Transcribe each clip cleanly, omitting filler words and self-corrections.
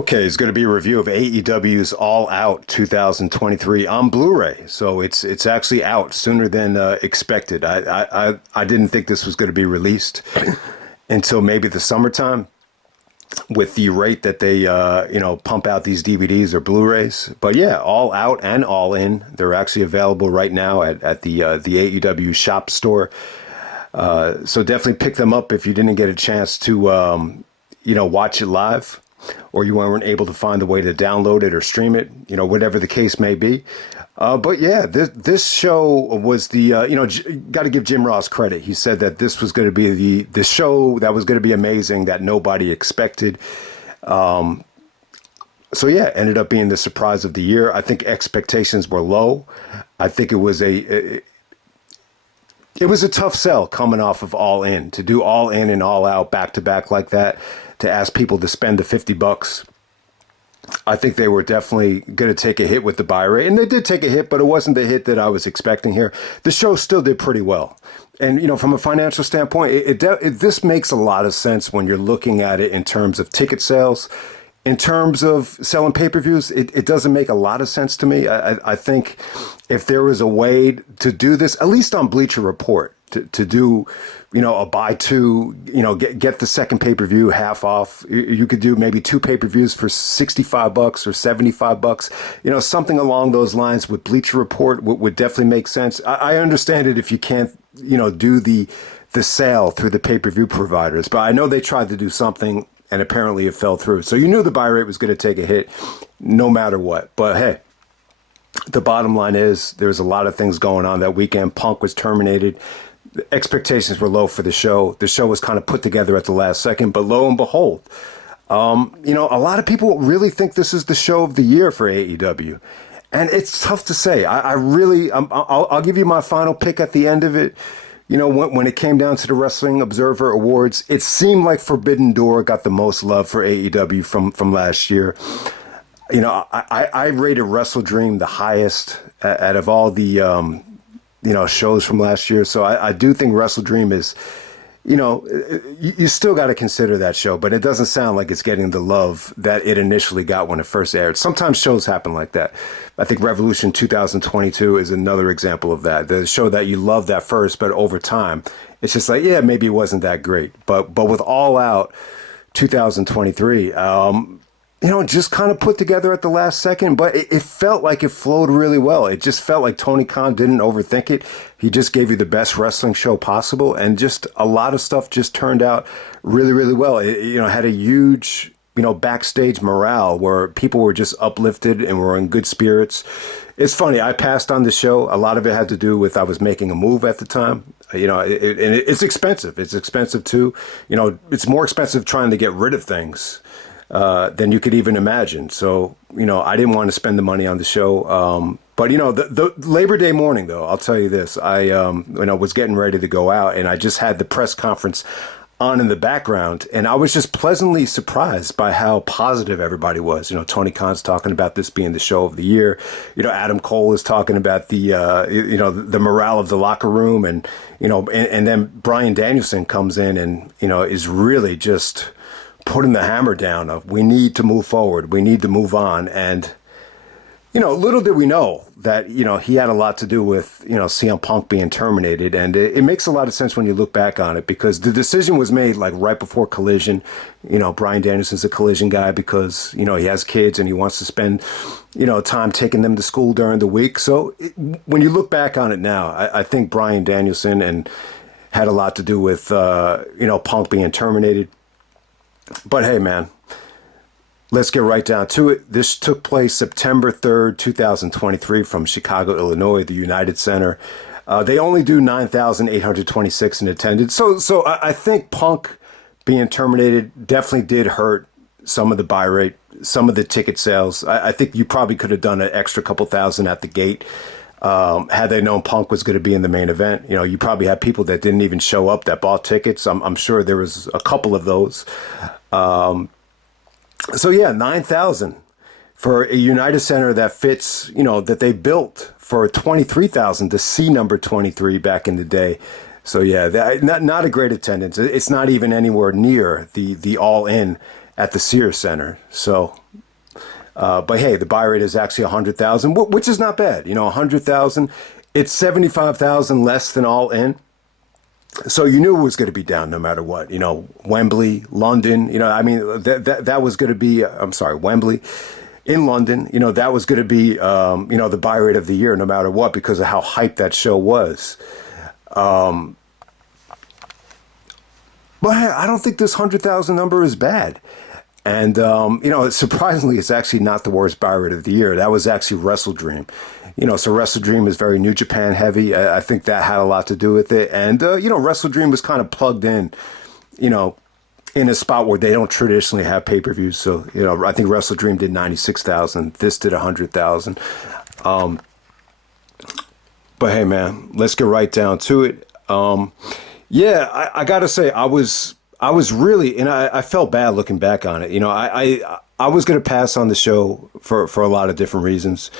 Okay, it's going to be a review of AEW's All Out 2023 on Blu-ray. So it's actually out sooner than expected. I didn't think this was going to be released until maybe the summertime, with the rate that they pump out these DVDs or Blu-rays. But yeah, All Out and All In, they're actually available right now at the AEW shop store. So definitely pick them up if you didn't get a chance to watch it live, or you weren't able to find a way to download it or stream it, whatever the case may be. But yeah, this show was got to give Jim Ross credit. He said that this was going to be the show that was going to be amazing, that nobody expected. So yeah, ended up being the surprise of the year. I think expectations were low. I think it was a tough sell coming off of All In, to do All In and All Out back to back like that, to ask people to spend the $50. I think they were definitely going to take a hit with the buy rate, and they did take a hit, but it wasn't the hit that I was expecting here. The show still did pretty well. And, from a financial standpoint, this makes a lot of sense when you're looking at it in terms of ticket sales. In terms of selling pay-per-views, it doesn't make a lot of sense to me. I think if there was a way to do this, at least on Bleacher Report, to do, a buy two, get the second pay-per-view half off. You could do maybe two pay-per-views for $65 or $75. Something along those lines with Bleacher Report would definitely make sense. I understand it if you can't, do the sale through the pay-per-view providers, but I know they tried to do something, and apparently it fell through. So you knew the buy rate was going to take a hit no matter what. But hey, the bottom line is there's a lot of things going on that weekend. Punk was terminated. The expectations were low for the show. The show was kind of put together at the last second, but lo and behold, a lot of people really think this is the show of the year for AEW. And it's tough to say. I'll give you my final pick at the end of it. When it came down to the Wrestling Observer Awards, it seemed like Forbidden Door got the most love for AEW from last year. I rated Wrestle Dream the highest out of all the shows from last year. So I do think Wrestle Dream is, you still got to consider that show, but it doesn't sound like it's getting the love that it initially got when it first aired. Sometimes shows happen like that. I think Revolution 2022 is another example of that. The show that you loved at first, but over time, it's just like, yeah, maybe it wasn't that great. But with All Out 2023, just kind of put together at the last second, but it felt like it flowed really well. It just felt like Tony Khan didn't overthink it. He just gave you the best wrestling show possible, and just a lot of stuff just turned out really, really well. It had a huge, backstage morale where people were just uplifted and were in good spirits. It's funny, I passed on the show. A lot of it had to do with I was making a move at the time. And it's expensive. It's expensive too. It's more expensive trying to get rid of things than you could even imagine. So, I didn't want to spend the money on the show. But, the Labor Day morning, though, I'll tell you this, I was getting ready to go out, and I just had the press conference on in the background, and I was just pleasantly surprised by how positive everybody was. Tony Khan's talking about this being the show of the year. Adam Cole is talking about the morale of the locker room, and then Bryan Danielson comes in and, is really just putting the hammer down of, we need to move forward. We need to move on. And, little did we know that, he had a lot to do with, CM Punk being terminated. And it makes a lot of sense when you look back on it, because the decision was made like right before Collision. Bryan Danielson's a Collision guy because, he has kids and he wants to spend, time taking them to school during the week. So when you look back on it now, I think Bryan Danielson had a lot to do with, Punk being terminated. But hey, man, let's get right down to it. This took place September 3rd, 2023 from Chicago, Illinois, the United Center. They only do 9,826 in attendance. So I think Punk being terminated definitely did hurt some of the buy rate, some of the ticket sales. I think you probably could have done an extra couple thousand at the gate. Had they known Punk was going to be in the main event. You probably had people that didn't even show up that bought tickets. I'm sure there was a couple of those. So yeah, 9,000 for a United Center that fits, that they built for 23,000 to see number 23 back in the day. So yeah, not a great attendance. It's not even anywhere near the All In at the Sears Center. So, but hey, the buy rate is actually 100,000, which is not bad. 100,000. It's 75,000 less than All In. So you knew it was going to be down no matter what. Wembley, London. I mean that was going to be. I'm sorry, Wembley. In London, that was going to be, the buy rate of the year, no matter what, because of how hyped that show was. But I don't think this 100,000 number is bad. And, surprisingly, it's actually not the worst buy rate of the year. That was actually Wrestle Dream. So Wrestle Dream is very New Japan heavy. I think that had a lot to do with it. And, Wrestle Dream was kind of plugged in, in a spot where they don't traditionally have pay-per-views. So, I think Wrestle Dream did 96,000. This did 100,000. But hey, man, let's get right down to it. I got to say, I was really, and I felt bad looking back on it. I was going to pass on the show for a lot of different reasons,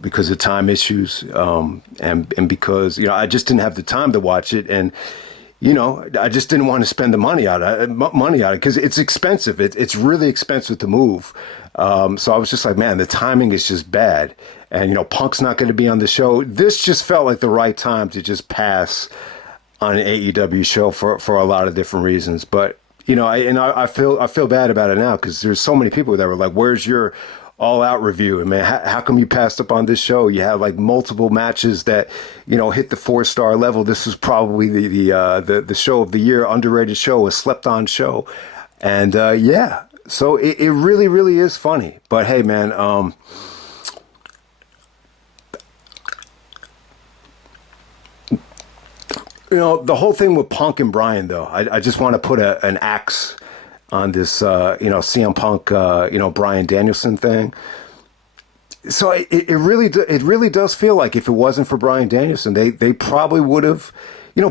because of time issues, and because, I just didn't have the time to watch it. And, I just didn't want to spend the money on it because it's expensive. It's really expensive to move. So I was just like, man, the timing is just bad. And, Punk's not going to be on the show. This just felt like the right time to just pass on an AEW show for a lot of different reasons. But, I feel bad about it now because there's so many people that were like, where's your All Out review? And man, how come you passed up on this show? You had like multiple matches that, hit the 4-star level. This was probably the show of the year, underrated show, a slept on show. And so it really, really is funny. But hey, man, the whole thing with Punk and Bryan, though, I just want to put an axe on this, CM Punk, Bryan Danielson thing. So it really does feel like if it wasn't for Bryan Danielson, they probably would have,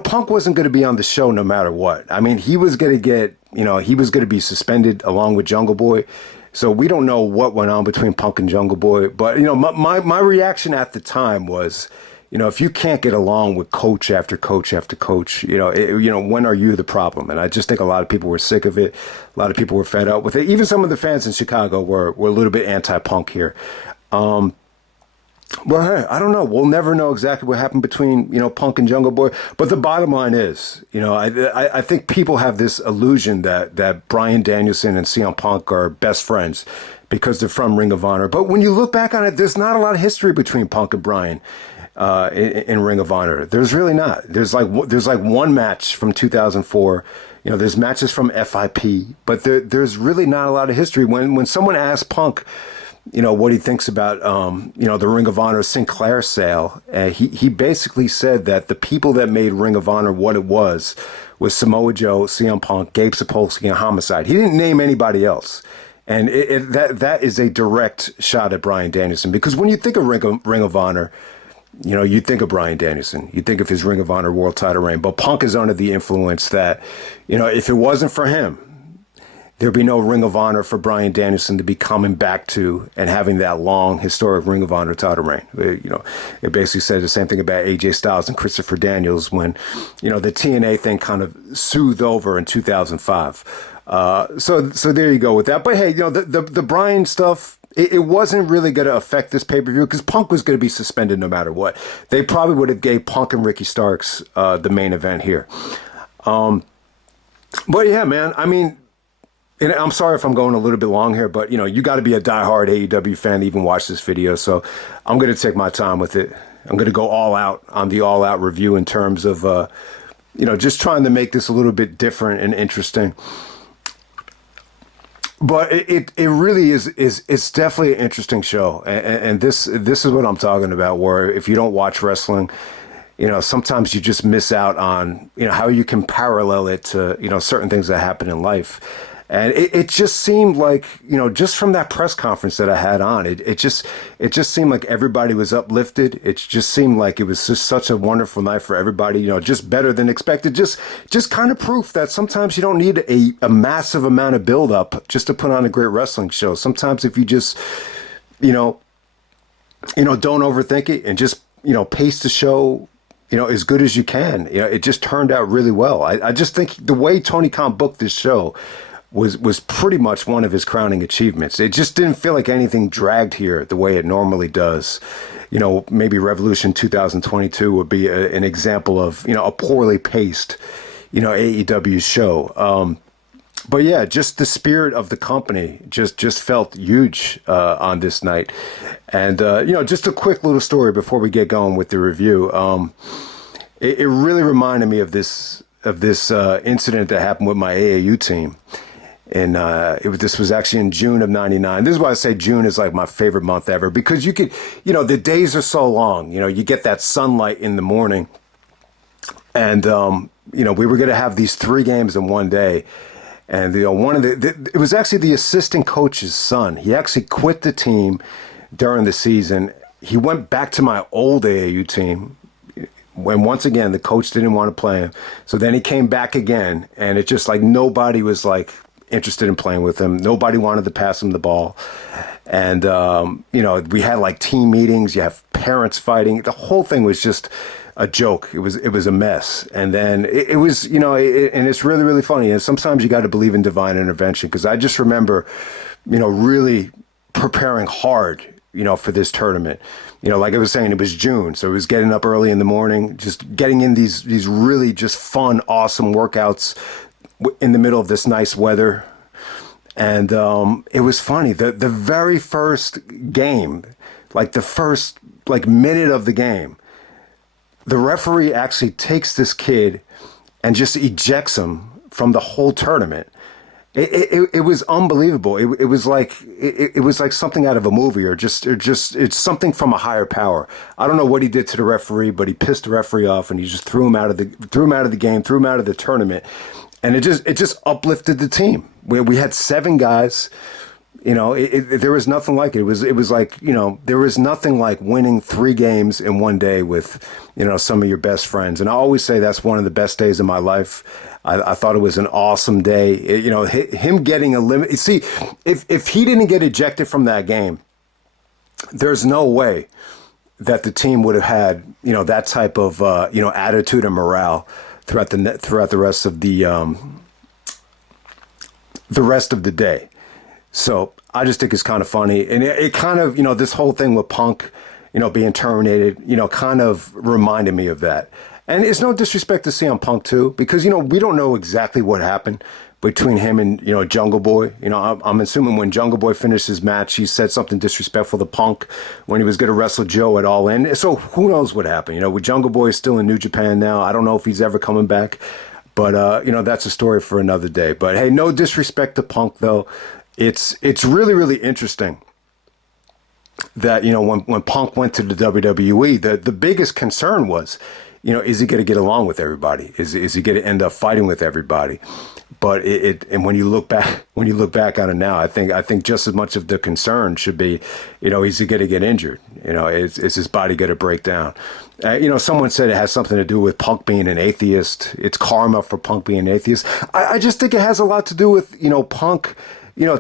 Punk wasn't going to be on the show no matter what. I mean, he was going to be suspended along with Jungle Boy. So we don't know what went on between Punk and Jungle Boy. But, my reaction at the time was, if you can't get along with coach after coach after coach, when are you the problem? And I just think a lot of people were sick of it. A lot of people were fed up with it. Even some of the fans in Chicago were a little bit anti-Punk here. Well, hey, I don't know. We'll never know exactly what happened between, Punk and Jungle Boy. But the bottom line is, I think people have this illusion that Bryan Danielson and CM Punk are best friends because they're from Ring of Honor. But when you look back on it, there's not a lot of history between Punk and Bryan. In Ring of Honor, there's really not. There's like one match from 2004. There's matches from FIP, but there's really not a lot of history. When someone asks Punk, what he thinks about the Ring of Honor Sinclair sale, he basically said that the people that made Ring of Honor what it was Samoa Joe, CM Punk, Gabe Sapolsky, and Homicide. He didn't name anybody else. And that is a direct shot at Bryan Danielson, because when you think of Ring of Honor, you think of Bryan Danielson. You think of his Ring of Honor world title reign. But Punk is under the influence that, if it wasn't for him, there'd be no Ring of Honor for Bryan Danielson to be coming back to and having that long, historic Ring of Honor title reign. It basically said the same thing about AJ Styles and Christopher Daniels when, the TNA thing kind of soothed over in 2005. So there you go with that. But hey, the Bryan stuff, it wasn't really going to affect this pay-per-view because Punk was going to be suspended no matter what. They probably would have gave Punk and Ricky Starks the main event here. But yeah, man, I mean, and I'm sorry if I'm going a little bit long here, but, you got to be a diehard AEW fan to even watch this video. So I'm going to take my time with it. I'm going to go all out on the All Out review in terms of, just trying to make this a little bit different and interesting. But it really is it's definitely an interesting show, and this is what I'm talking about. Where if you don't watch wrestling, sometimes you just miss out on how you can parallel it to certain things that happen in life. And it just seemed like, just from that press conference that I had on, it just seemed like everybody was uplifted. It just seemed like it was just such a wonderful night for everybody, just better than expected. Just kind of proof that sometimes you don't need a massive amount of build up just to put on a great wrestling show. Sometimes if you just, don't overthink it and just, pace the show, as good as you can. It just turned out really well. I just think the way Tony Khan booked this show was pretty much one of his crowning achievements. It just didn't feel like anything dragged here the way it normally does. Maybe Revolution 2022 would be an example of, a poorly paced, AEW show. But yeah, just the spirit of the company just felt huge on this night. And, just a quick little story before we get going with the review. It really reminded me of this incident that happened with my AAU team. And this was actually in June of '99. This is why I say June is like my favorite month ever, because you could, the days are so long. You get that sunlight in the morning. And, we were going to have these 3 games in one day. And, it was actually the assistant coach's son. He actually quit the team during the season. He went back to my old AAU team. When once again, the coach didn't want to play him. So then he came back again. And it just like nobody was like interested in playing with him. Nobody wanted to pass him the ball. And, we had like team meetings. You have parents fighting. The whole thing was just a joke. It was a mess. And then it was, and it's really, really funny. And sometimes you got to believe in divine intervention, because I just remember, really preparing hard, for this tournament. Like I was saying, it was June. So it was getting up early in the morning, just getting in these really just fun, awesome workouts in the middle of this nice weather. And it was funny. The very first game, like the first minute of the game, the referee actually takes this kid and just ejects him from the whole tournament. It was unbelievable. It was like something out of a movie, or just it's something from a higher power. I don't know what he did to the referee, but he pissed the referee off, and he just threw him out of the game, threw him out of the tournament, and it just uplifted the team. We had 7 guys. There was nothing like it. It was like, there was nothing like winning 3 games in one day with, some of your best friends. And I always say that's one of the best days of my life. I thought it was an awesome day. Him getting eliminated. See, if he didn't get ejected from that game, there's no way that the team would have had, that type of, attitude and morale throughout the rest of the rest of the day. So I just think it's kind of funny. And it kind of, this whole thing with Punk, being terminated, kind of reminded me of that. And it's no disrespect to CM Punk too, because, we don't know exactly what happened between him and, Jungle Boy. I'm assuming when Jungle Boy finished his match, he said something disrespectful to Punk when he was going to wrestle Joe at All In. So who knows what happened? With Jungle Boy is still in New Japan now. I don't know if he's ever coming back. But, that's a story for another day. But, hey, no disrespect to Punk, though. It's really, really interesting that, when Punk went to the WWE, the biggest concern was, is he going to get along with everybody? Is he going to end up fighting with everybody? But and when you look back on it now, I think just as much of the concern should be, is he going to get injured? Is his body going to break down? Someone said it has something to do with Punk being an atheist. It's karma for Punk being an atheist. I just think it has a lot to do with, Punk,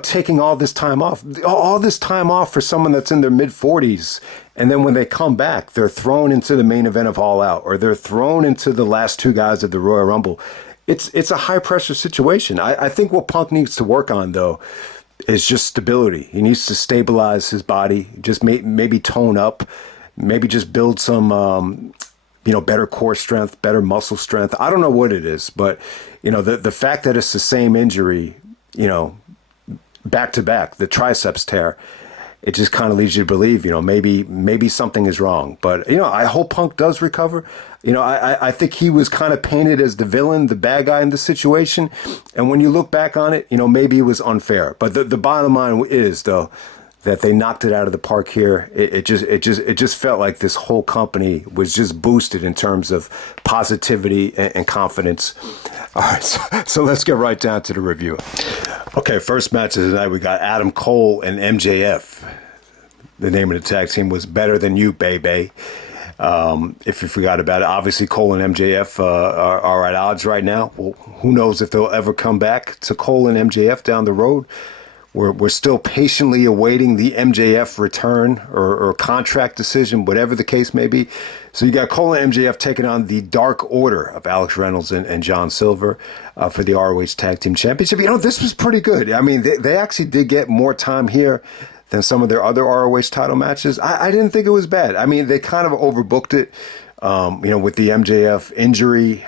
taking all this time off for someone that's in their mid 40s. And then when they come back, they're thrown into the main event of All Out, or they're thrown into the last 2 guys of the Royal Rumble. It's a high pressure situation. I think what Punk needs to work on, though, is just stability. He needs to stabilize his body, just maybe tone up, maybe just build some, better core strength, better muscle strength. I don't know what it is, but, the fact that it's the same injury, back to back, the triceps tear, it just kind of leads you to believe, maybe something is wrong. But, I hope Punk does recover. I think he was kind of painted as the villain, the bad guy in the situation. And when you look back on it, maybe it was unfair. But the bottom line is, though, that they knocked it out of the park here. It just felt like this whole company was just boosted in terms of positivity and confidence. All right, so let's get right down to the review. Okay, first match of the night, we got Adam Cole and MJF. The name of the tag team was Better Than You, Baby. If you forgot about it, obviously Cole and MJF are at odds right now. Well, who knows if they'll ever come back to Cole and MJF down the road. We're still patiently awaiting the MJF return or contract decision, whatever the case may be. So you got Cole and MJF taking on the Dark Order of Alex Reynolds and John Silver for the ROH Tag Team Championship. This was pretty good. I mean, they actually did get more time here than some of their other ROH title matches. I didn't think it was bad. I mean, they kind of overbooked it, with the MJF injury.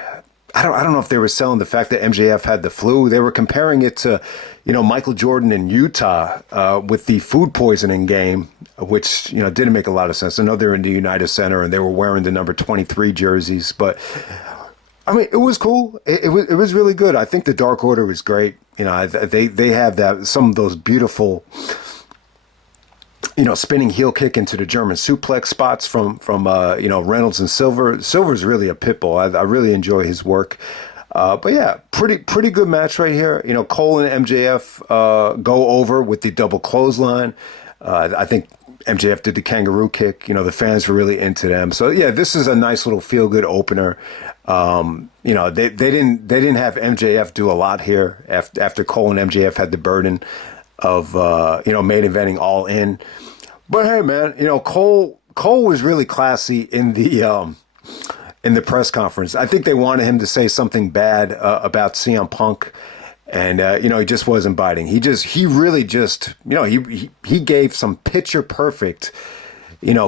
I don't know if they were selling the fact that MJF had the flu. They were comparing it to, Michael Jordan in Utah with the food poisoning game, which, didn't make a lot of sense. I know they're in the United Center and they were wearing the number 23 jerseys, but I mean, it was cool. It was really good. I think the Dark Order was great. They have some of those beautiful, spinning heel kick into the German suplex spots from Reynolds and Silver. Silver's really a pit bull. I really enjoy his work. But yeah, pretty good match right here. Cole and MJF go over with the double clothesline. I think MJF did the kangaroo kick. The fans were really into them. So yeah, this is a nice little feel good opener. They didn't have MJF do a lot here after Cole and MJF had the burden of main eventing All In. But hey, man, Cole was really classy in the press conference. I think they wanted him to say something bad about CM Punk, and he just wasn't biting. He really just he gave some picture perfect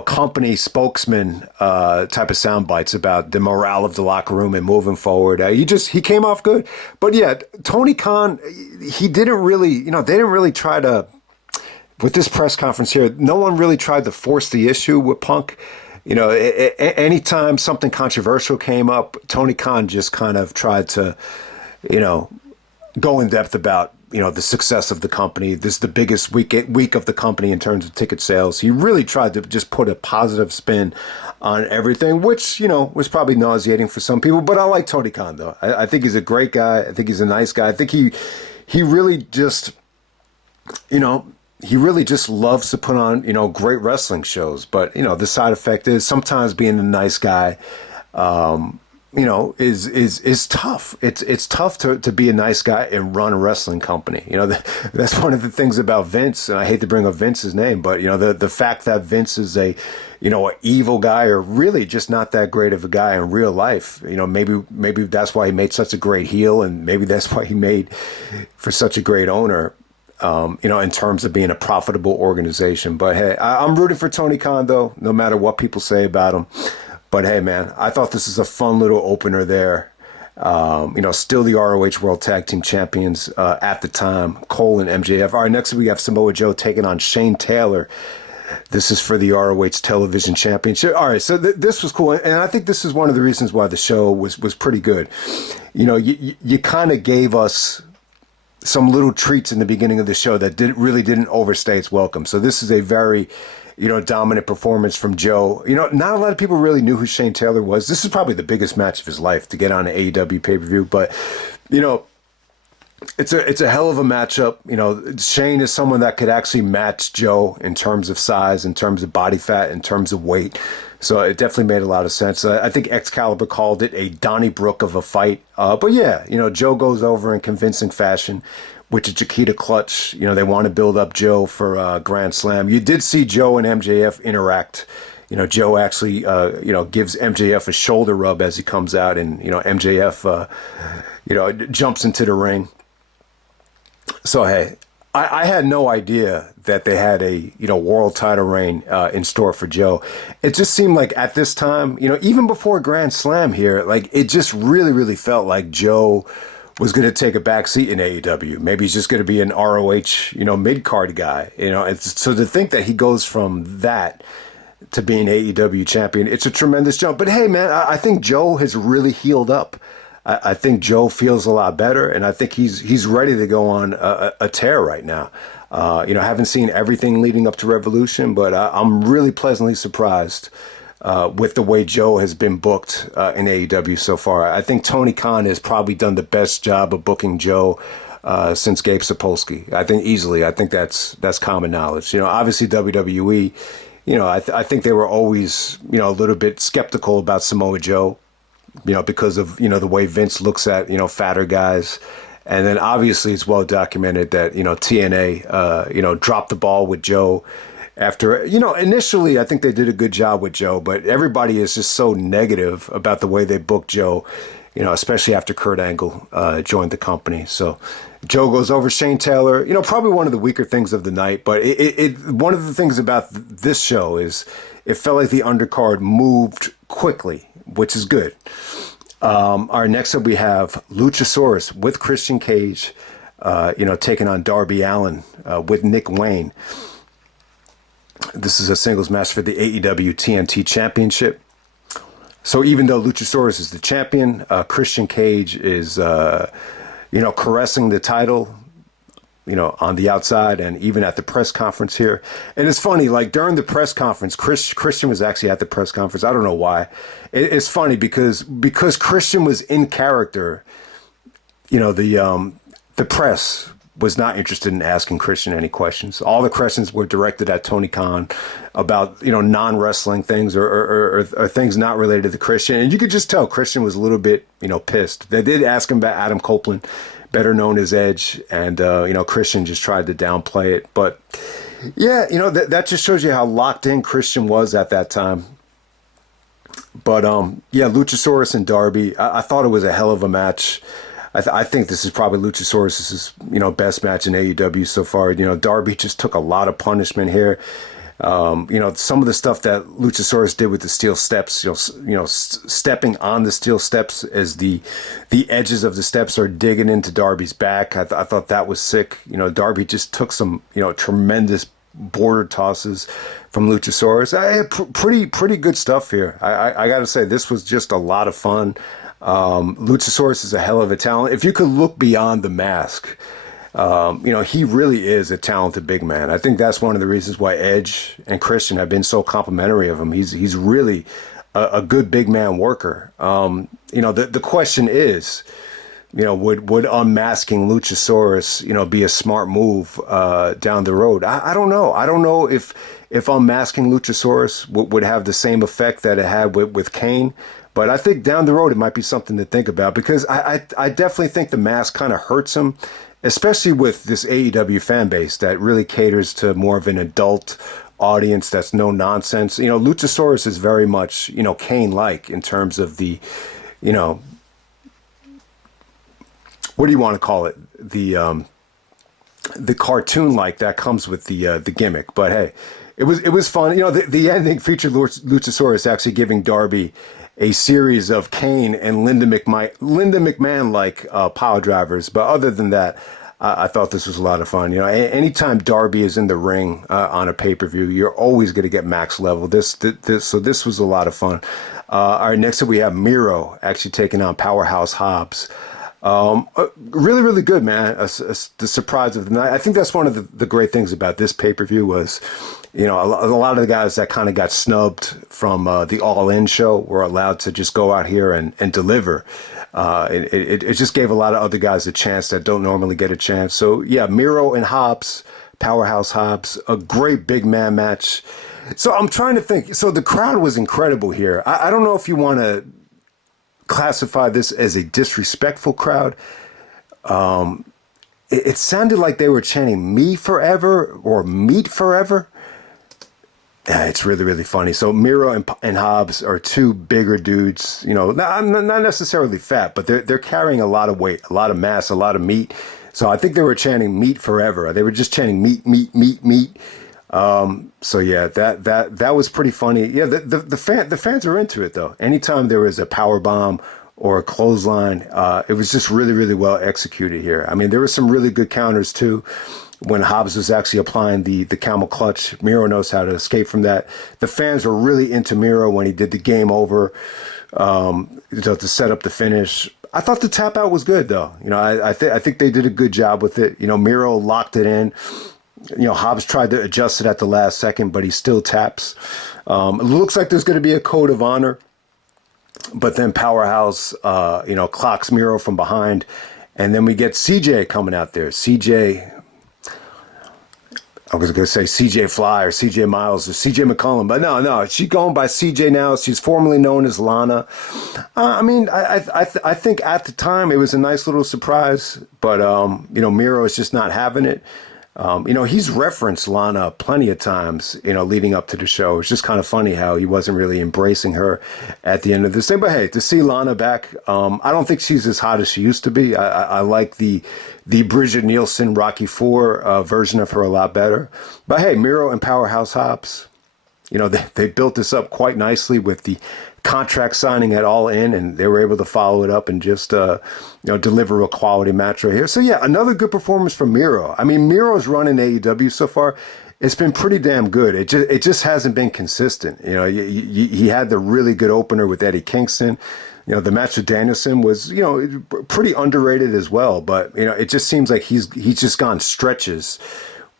company spokesman type of sound bites about the morale of the locker room and moving forward. He came off good. But yeah, Tony Khan, he didn't really, they didn't really try to, with this press conference here, no one really tried to force the issue with Punk. Anytime something controversial came up, Tony Khan just kind of tried to, go in depth about, the success of the company. This is the biggest week of the company in terms of ticket sales. He really tried to just put a positive spin on everything, which, was probably nauseating for some people. But I like Tony Khan, though. I think he's a great guy. I think he's a nice guy. I think he really just, he really just loves to put on, great wrestling shows. But, the side effect is sometimes being a nice guy, is tough. It's tough to be a nice guy and run a wrestling company. That's one of the things about Vince. And I hate to bring up Vince's name, but, the fact that Vince is an evil guy or really just not that great of a guy in real life, maybe that's why he made such a great heel. And maybe that's why he made for such a great owner. In terms of being a profitable organization. But hey, I'm rooting for Tony Khan, though, no matter what people say about him. But hey, man, I thought this is a fun little opener there. Still the ROH World Tag Team Champions at the time, Cole and MJF. All right, next we have Samoa Joe taking on Shane Taylor. This is for the ROH Television Championship. All right, so this was cool. And I think this is one of the reasons why the show was pretty good. You kind of gave us some little treats in the beginning of the show that really didn't overstay its welcome. So this is a very, dominant performance from Joe. Not a lot of people really knew who Shane Taylor was. This is probably the biggest match of his life to get on an AEW pay-per-view. But, it's a hell of a matchup. Shane is someone that could actually match Joe in terms of size, in terms of body fat, in terms of weight. So it definitely made a lot of sense. I think Excalibur called it a Donnybrook of a fight. But yeah, Joe goes over in convincing fashion with the Chiquita clutch. They want to build up Joe for Grand Slam. You did see Joe and MJF interact. Joe actually, gives MJF a shoulder rub as he comes out, and, MJF, jumps into the ring. So, hey, I had no idea that they had a, world title reign in store for Joe. It just seemed like at this time, even before Grand Slam here, like it just really, really felt like Joe was going to take a back seat in AEW. Maybe he's just going to be an ROH, mid-card guy. So to think that he goes from that to being AEW champion, it's a tremendous jump. But hey, man, I think Joe has really healed up. I think Joe feels a lot better, and I think he's ready to go on a tear right now. I haven't seen everything leading up to Revolution, but I'm really pleasantly surprised with the way Joe has been booked in AEW so far. I think Tony Khan has probably done the best job of booking Joe since Gabe Sapolsky. I think easily. I think that's common knowledge. Obviously WWE, I think they were always, a little bit skeptical about Samoa Joe, because of, the way Vince looks at, fatter guys. And then obviously it's well documented that, TNA, dropped the ball with Joe after, initially I think they did a good job with Joe, but everybody is just so negative about the way they booked Joe, especially after Kurt Angle joined the company. So Joe goes over Shane Taylor, probably one of the weaker things of the night, but one of the things about this show is it felt like the undercard moved quickly, which is good. All right, next up we have Luchasaurus with Christian Cage, taking on Darby Allin with Nick Wayne. This is a singles match for the AEW TNT Championship. So even though Luchasaurus is the champion, Christian Cage is, caressing the title, on the outside and even at the press conference here. And it's funny, like during the press conference, Christian was actually at the press conference. I don't know why. It's funny because Christian was in character, the press was not interested in asking Christian any questions. All the questions were directed at Tony Khan about, non-wrestling things or things not related to Christian. And you could just tell Christian was a little bit, pissed. They did ask him about Adam Copeland, better known as Edge. And, Christian just tried to downplay it. But yeah, that just shows you how locked in Christian was at that time. But Luchasaurus and Darby, I thought it was a hell of a match. I think this is probably Luchasaurus' best match in AEW so far. Darby just took a lot of punishment here. Some of the stuff that Luchasaurus did with the steel steps, stepping on the steel steps as the edges of the steps are digging into Darby's back. I thought that was sick. Darby just took some, tremendous border tosses from Luchasaurus. Pretty good stuff here. I got to say, this was just a lot of fun. Luchasaurus is a hell of a talent. If you could look beyond the mask, he really is a talented big man. I think that's one of the reasons why Edge and Christian have been so complimentary of him. He's really a good big man worker. The question is, would unmasking Luchasaurus, be a smart move down the road? I don't know. I don't know if unmasking Luchasaurus would have the same effect that it had with Kane. But I think down the road, it might be something to think about because I definitely think the mask kind of hurts him, especially with this AEW fan base that really caters to more of an adult audience that's no nonsense. Luchasaurus is very much, Kane-like in terms of the, what do you want to call it? The cartoon-like that comes with the gimmick. But hey, it was fun. The ending featured Luchasaurus actually giving Darby a series of Kane and Linda McMahon-like power drivers. But other than that, I thought this was a lot of fun. Anytime Darby is in the ring on a pay-per-view, you're always going to get max level. So this was a lot of fun. All right, next up we have Miro actually taking on Powerhouse Hobbs. Really, really good, man. The surprise of the night. I think that's one of the great things about this pay-per-view was, a lot of the guys that kind of got snubbed from the All In show were allowed to just go out here and deliver. It just gave a lot of other guys a chance that don't normally get a chance. So yeah, Miro and Hobbs, Powerhouse Hobbs, a great big man match. So I'm trying to think. So the crowd was incredible here. I don't know if you want to classify this as a disrespectful crowd. It sounded like they were chanting "Me Forever" or "Meat Forever." Yeah, it's really, really funny. So Miro and Hobbs are two bigger dudes, not necessarily fat, but they're carrying a lot of weight, a lot of mass, a lot of meat. So I think they were chanting "Meat Forever." They were just chanting "Meat, meat, meat, meat." So yeah, that was pretty funny. Yeah, the fans are into it though. Anytime there was a power bomb or a clothesline, it was just really, really well executed here. I mean, there were some really good counters too. When Hobbs was actually applying the camel clutch, Miro knows how to escape from that. The fans were really into Miro when he did the game over, to set up the finish. I thought the tap out was good though. I think they did a good job with it. Miro locked it in. Hobbs tried to adjust it at the last second, but he still taps. It looks like there's going to be a code of honor, but then Powerhouse, clocks Miro from behind, and then we get CJ coming out there. CJ, I was going to say CJ Fly or CJ Miles or CJ McCollum, but no, she's going by CJ now. She's formerly known as Lana. I mean, I think at the time it was a nice little surprise, but Miro is just not having it. He's referenced Lana plenty of times, leading up to the show. It's just kind of funny how he wasn't really embracing her at the end of this thing. But hey, to see Lana back, I don't think she's as hot as she used to be. I like the Bridget Nielsen Rocky IV version of her a lot better. But hey, Miro and Powerhouse Hobbs, they built this up quite nicely with the contract signing at All In, and they were able to follow it up and just deliver a quality match right here. So yeah, another good performance from Miro. I mean, Miro's run in AEW so far, it's been pretty damn good. It just hasn't been consistent. He had the really good opener with Eddie Kingston. The match with Danielson was, pretty underrated as well. But, it just seems like he's just gone stretches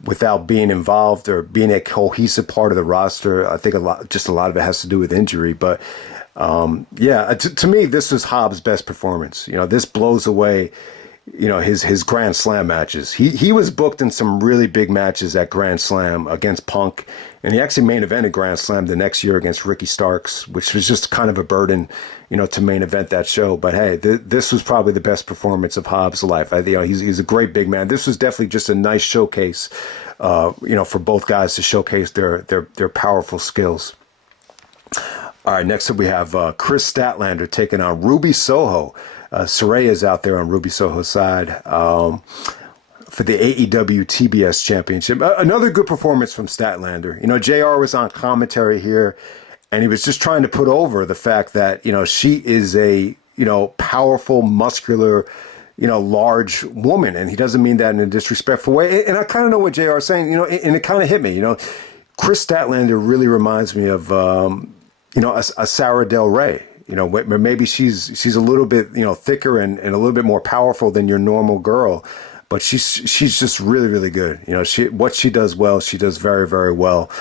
without being involved or being a cohesive part of the roster. I think a lot of it has to do with injury. But, to me, this was Hobbs' best performance. This blows away, his Grand Slam matches. He was booked in some really big matches at Grand Slam against Punk. And he actually main evented Grand Slam the next year against Ricky Starks, which was just kind of a burden, to main event that show. But hey, this was probably the best performance of Hobbs' life. He's a great big man. This was definitely just a nice showcase, for both guys to showcase their powerful skills. All right, next up we have Kris Statlander taking on Ruby Soho. Soraya's out there on Ruby Soho's side. For the AEW TBS Championship. Another good performance from Statlander. JR was on commentary here, and he was just trying to put over the fact that, she is a, powerful, muscular, large woman. And he doesn't mean that in a disrespectful way. And I kind of know what JR is saying, and it kind of hit me. Kris Statlander really reminds me of, a Sarah Del Rey. Where maybe she's a little bit, thicker and a little bit more powerful than your normal girl. But she's just really, really good. What she does well, she does very, very well.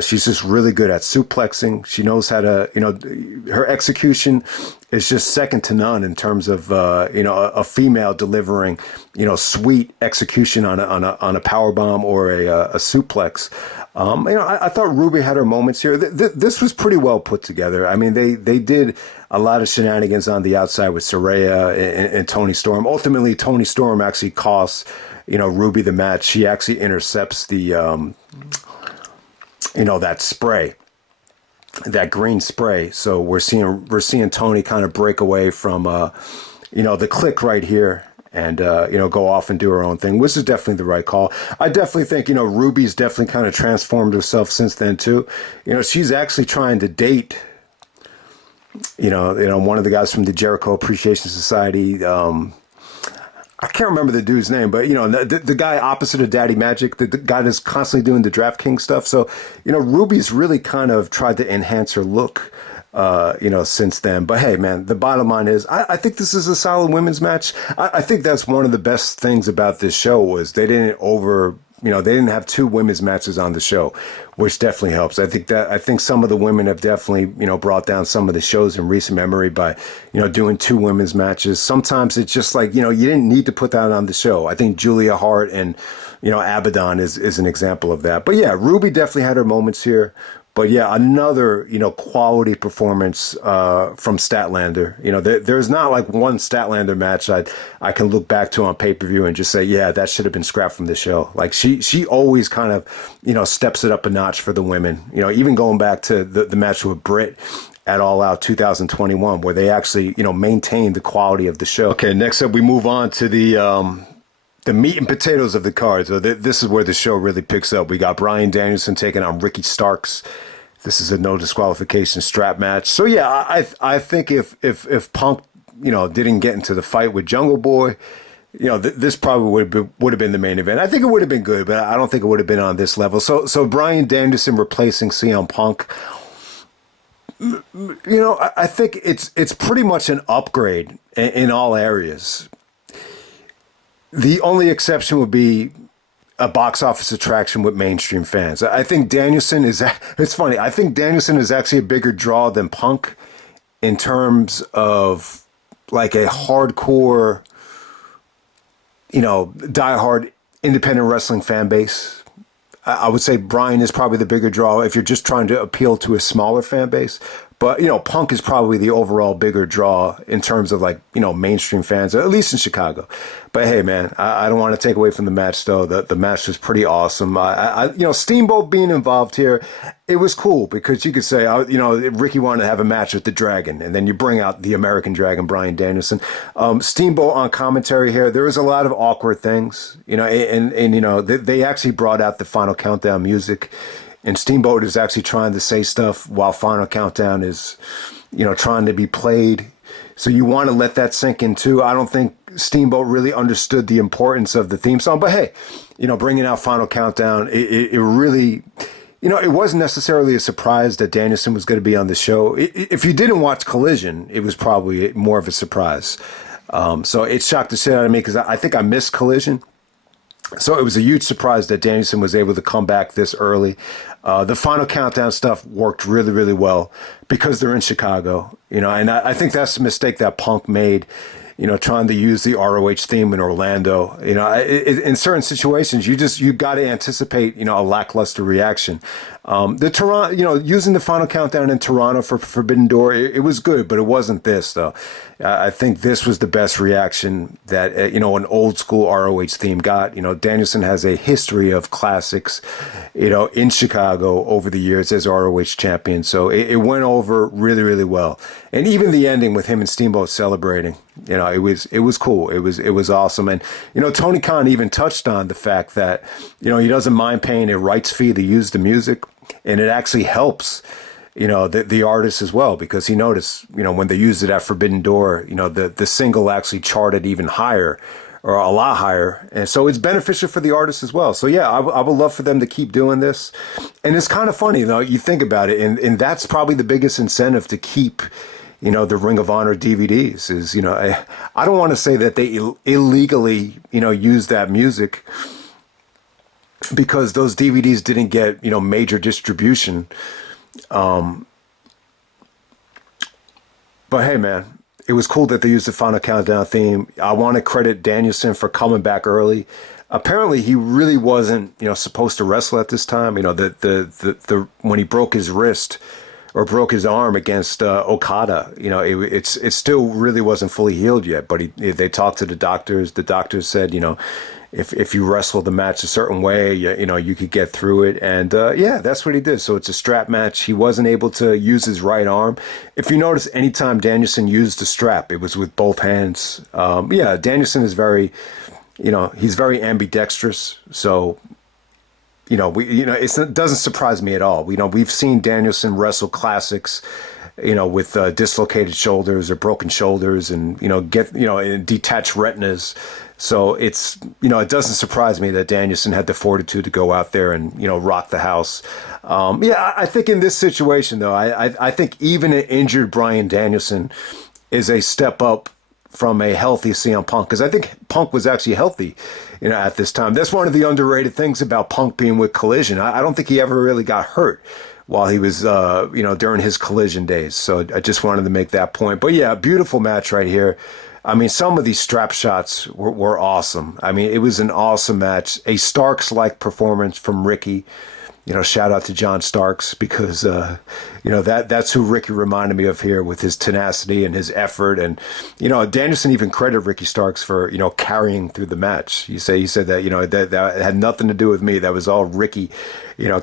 She's just really good at suplexing. She knows how to, her execution is just second to none in terms of, a female delivering, sweet execution on a power bomb or a suplex. I thought Ruby had her moments here. This was pretty well put together. I mean, they did a lot of shenanigans on the outside with Saraya and Toni Storm. Ultimately, Toni Storm actually costs, Ruby the match. She actually intercepts the, that spray, that green spray. So we're seeing Toni kind of break away from, the click right here. And, go off and do her own thing, which is definitely the right call. I definitely think, Ruby's definitely kind of transformed herself since then, too. She's actually trying to date, one of the guys from the Jericho Appreciation Society. I can't remember the dude's name, but, the guy opposite of Daddy Magic, the guy that's constantly doing the DraftKings stuff. So, Ruby's really kind of tried to enhance her look. Since then. But hey, man, the bottom line is I think this is a solid women's match. I think that's one of the best things about this show was they didn't they didn't have two women's matches on the show, which definitely helps. I think some of the women have definitely, brought down some of the shows in recent memory by, doing two women's matches. Sometimes it's just like, you didn't need to put that on the show. I think Julia Hart and, Abaddon is an example of that. But yeah, Ruby definitely had her moments here. But yeah, another, quality performance from Statlander. There's not like one Statlander match I can look back to on pay-per-view and just say, yeah, that should have been scrapped from the show. Like she always kind of, steps it up a notch for the women. Even going back to the match with Britt at All Out 2021, where they actually, maintained the quality of the show. Okay, next up we move on to the meat and potatoes of the card. So this is where the show really picks up. We got Bryan Danielson taking on Ricky Starks. This is a no disqualification strap match. So yeah, I think if Punk, didn't get into the fight with Jungle Boy, this probably would have been the main event. I think it would have been good, but I don't think it would have been on this level. So Bryan Danielson replacing CM Punk. I think it's pretty much an upgrade in all areas. The only exception would be a box office attraction with mainstream fans. I think Danielson it's funny. I think Danielson is actually a bigger draw than Punk in terms of like a hardcore, diehard independent wrestling fan base. I would say Bryan is probably the bigger draw if you're just trying to appeal to a smaller fan base. But, Punk is probably the overall bigger draw in terms of like, mainstream fans, at least in Chicago. But hey, man, I don't want to take away from the match, though. The match was pretty awesome. Steamboat being involved here, it was cool because you could say, Ricky wanted to have a match with the Dragon, and then you bring out the American Dragon, Bryan Danielson. Steamboat on commentary here, there was a lot of awkward things, they actually brought out the Final Countdown music. And Steamboat is actually trying to say stuff while Final Countdown is, trying to be played. So you want to let that sink in too. I don't think Steamboat really understood the importance of the theme song. But hey, bringing out Final Countdown, it really, it wasn't necessarily a surprise that Danielson was going to be on the show. If you didn't watch Collision, it was probably more of a surprise. So it shocked the shit out of me because I think I missed Collision. So it was a huge surprise that Danielson was able to come back this early. The Final Countdown stuff worked really, really well because they're in Chicago, and I think that's the mistake that Punk made, trying to use the ROH theme in Orlando. In certain situations, you got to anticipate, a lackluster reaction. The Toronto, using the Final Countdown in Toronto for Forbidden Door, it was good, but it wasn't this though. I think this was the best reaction that, an old school ROH theme got. Danielson has a history of classics, in Chicago over the years as ROH champion. So it went over really, really well. And even the ending with him and Steamboat celebrating, it was cool. It was awesome. And, Tony Khan even touched on the fact that, he doesn't mind paying a rights fee to use the music. And it actually helps, the artist as well, because he noticed, when they used it at Forbidden Door, the single actually charted even higher or a lot higher. And so it's beneficial for the artist as well. So yeah, I would love for them to keep doing this. And it's kind of funny, you think about it. And that's probably the biggest incentive to keep, the Ring of Honor DVDs is, I don't want to say that they illegally, use that music, because those DVDs didn't get, major distribution. But hey, man, it was cool that they used the Final Countdown theme. I want to credit Danielson for coming back early. Apparently, he really wasn't, supposed to wrestle at this time. The when he broke his wrist or broke his arm against Okada, it still really wasn't fully healed yet. But they talked to the doctors. The doctors said, if you wrestle the match a certain way, you could get through it. And that's what he did. So it's a strap match. He wasn't able to use his right arm. If you notice, anytime Danielson used the strap, it was with both hands. Danielson is very, he's very ambidextrous. So, it doesn't surprise me at all. We've seen Danielson wrestle classics, with dislocated shoulders or broken shoulders and, detached retinas. So it's, it doesn't surprise me that Danielson had the fortitude to go out there and, rock the house. I think in this situation, though, I think even an injured Bryan Danielson is a step up from a healthy CM Punk, because I think Punk was actually healthy, at this time. That's one of the underrated things about Punk being with Collision. I don't think he ever really got hurt while he was, during his Collision days. So I just wanted to make that point. But yeah, beautiful match right here. I mean, some of these strap shots were awesome. I mean, it was an awesome match. A Starks-like performance from Ricky. Shout out to John Starks, because, that's who Ricky reminded me of here with his tenacity and his effort. And, Danielson even credited Ricky Starks for, carrying through the match. He said that, that had nothing to do with me. That was all Ricky,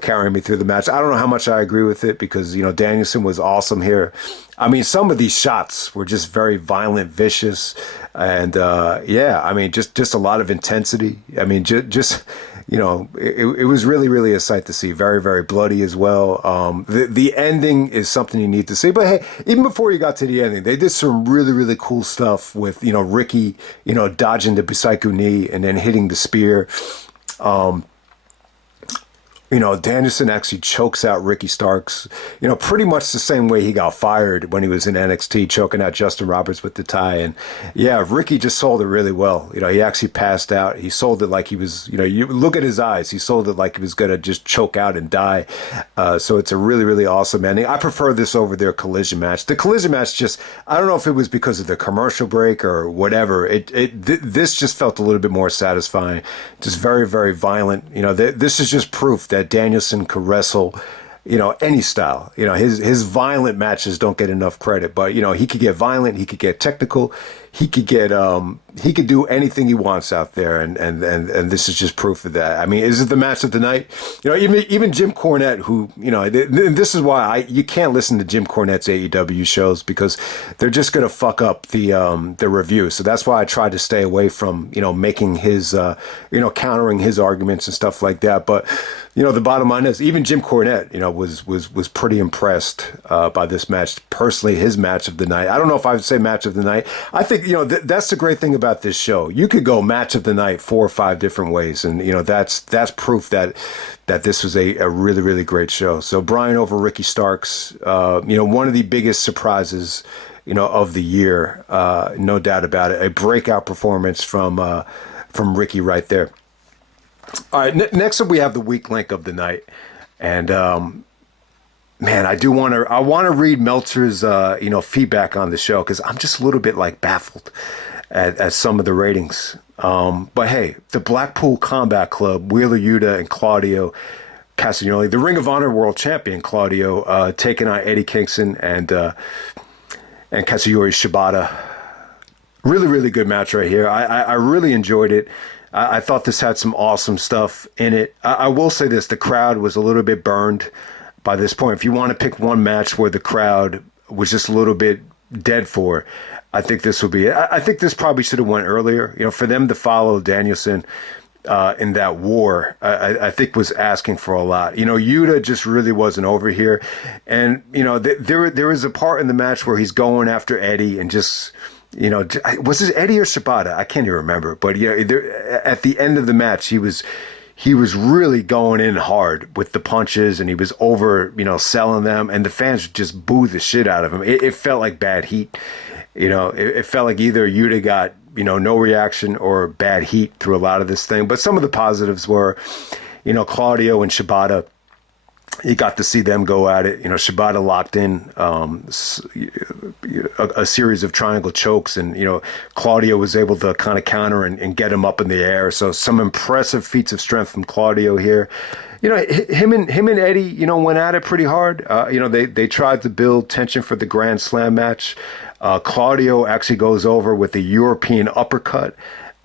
carrying me through the match. I don't know how much I agree with it, because, Danielson was awesome here. I mean, some of these shots were just very violent, vicious, and just a lot of intensity. I mean, just it was really, really a sight to see. Very, very bloody as well. The ending is something you need to see. But hey, even before you got to the ending, they did some really, really cool stuff with Ricky, dodging the Bisaiku knee and then hitting the spear. Danielson actually chokes out Ricky Starks, pretty much the same way he got fired when he was in NXT, choking out Justin Roberts with the tie. And yeah, Ricky just sold it really well. He actually passed out. He sold it like he was, you look at his eyes. He sold it like he was going to just choke out and die. So it's a really, really awesome ending. I prefer this over their collision match. The collision match just, I don't know if it was because of the commercial break or whatever. This just felt a little bit more satisfying. Just very, very violent. This is just proof that Danielson could wrestle, any style. His violent matches don't get enough credit, but he could get violent, he could get technical, he could do anything he wants out there, and this is just proof of that. I mean, is it the match of the night? Even Jim Cornette, who and this is why you can't listen to Jim Cornette's AEW shows, because they're just gonna fuck up the review. So that's why I try to stay away from making his countering his arguments and stuff like that. But the bottom line is, even Jim Cornette was pretty impressed by this match. Personally, his match of the night. I don't know if I would say match of the night. I think that's the great thing about this show. You could go match of the night 4 or 5 different ways, and that's proof that this was a really, really great show. So Bryan over Ricky Starks, one of the biggest surprises of the year, no doubt about it. A breakout performance from Ricky right there. All right, next up we have the weak link of the night, and man, I want to read Meltzer's feedback on the show, because I'm just a little bit baffled at some of the ratings. But hey, the Blackpool Combat Club, Wheeler Yuta and Claudio Castagnoli, the Ring of Honor World Champion Claudio, taking on Eddie Kingston and Katusyori Shibata. Really, really good match right here. I really enjoyed it. I thought this had some awesome stuff in it. I will say this, the crowd was a little bit burned by this point. If you want to pick one match where the crowd was just a little bit dead for, I think this will be it. I think this probably should have went earlier. For them to follow Danielson in that war, I think was asking for a lot. Yuta just really wasn't over here. And, there is a part in the match where he's going after Eddie and just... was it Eddie or Shibata? I can't even remember. But at the end of the match, he was really going in hard with the punches, and he was over, selling them, and the fans just booed the shit out of him. It felt like bad heat. It felt like either Yuta got, no reaction or bad heat through a lot of this thing. But some of the positives were, Claudio and Shibata. You got to see them go at it. Shibata locked in a series of triangle chokes, and Claudio was able to kind of counter and get him up in the air. So some impressive feats of strength from Claudio here. Him and Eddie, went at it pretty hard. They tried to build tension for the Grand Slam match. Claudio actually goes over with a European uppercut.